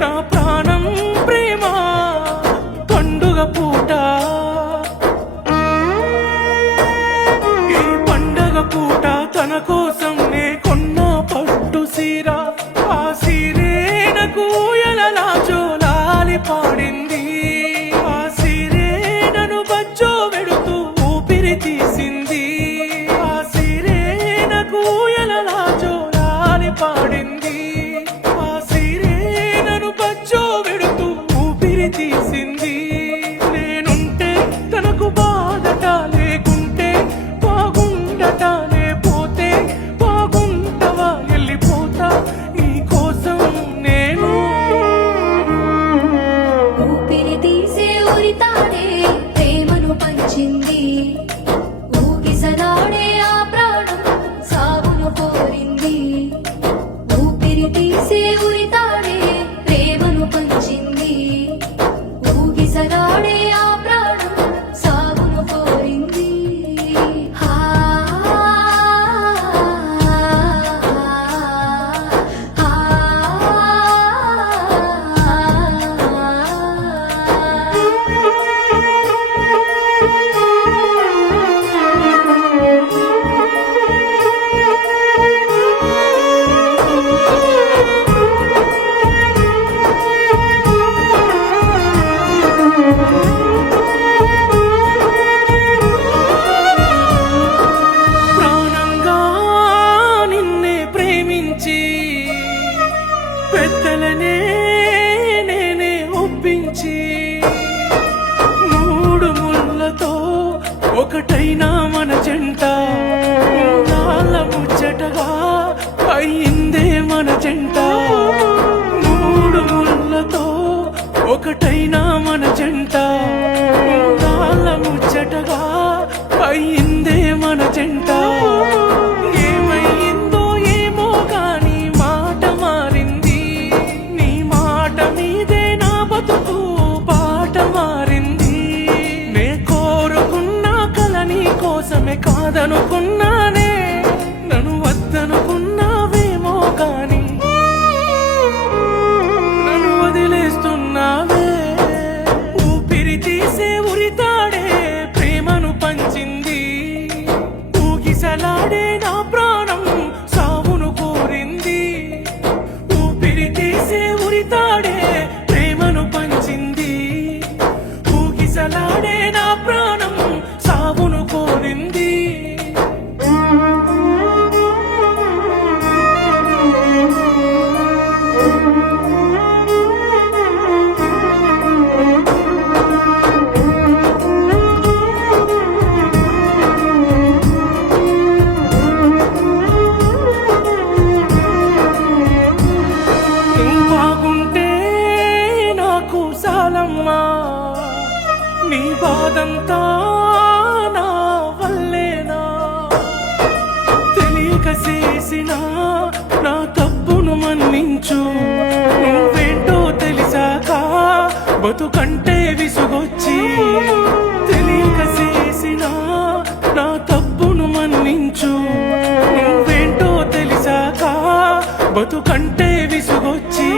నా ప్రాణం ప్రేమ పండుగ పూట ఈ పండుగ పూట తన కోసం నే కొన్న పట్టు సీర ఆ సీరే నాకు ఎలలా జోలాలి పాడింది ఆ సీరే నన్ను బజ్జో వెడుతూ ఊపిరి తీసింది ఆ సీరే నాకు ఎలలా జోలాలి పాడింది తీసింది నేనుంటే తనకు బాధట లేకుంటే బాగుండటానే పోతే బాగుంటవా వెళ్ళిపోతా నీ కోసం నేను ఊపిరి తీసే ఉరితాడే ప్రేమను పంచింది ఊగిసలాడే ఆ ప్రాణం సాగును కోరింది ఊపిరి తీసే ఉరితాడే ప్రేమను పంచింది ఊగిసలాడే ఆ ప్రాణం సాగును కోరింది ప్రాణంగా నిన్నే ప్రేమించి పెద్దలనే నేనే ఒప్పించి మూడు ముళ్ళతో ఒకటైనా మన జంట నాళ్ళ ముచ్చటగా అయిందే మన జంట మూడు ముళ్ళతో ఒకటైనా మన జంట నాళ్ళ ముచ్చటగా అయిందే మన జంట ఏమైందో ఏమో కానీ మాట మారింది నీ మాట మీదే నా బతుకు పాట మారింది నే కోరుకున్న కల నీ కోసమే కాదనుకున్నానే నన్ను వద్దనుకున్నావేమో కానీ నన్ను వదిలేస్తున్నావే ఊపిరి తీసే ఉరితాడే ప్రేమను పంచింది ఊగిసలాడే నా ప్రాణం సావును కోరింది ఊపిరి తీసే ఉరితాడే ప్రేమను పంచింది ఊగిసలాడే నా ప్రాణం సావును కోరింది బాగుంటే నాకు సాలమ్మా నీ బాధంతా నా వల్లేనా తెలియక చేసిన నా తప్పును మన్నించు నువ్వేంటో తెలిసాక బతుకంటే విసుగొచ్చి తెలియక చేసిన నా తప్పును మన్నించు నువ్వేంటో తెలిసాక బతుకంటే విసుగొచ్చి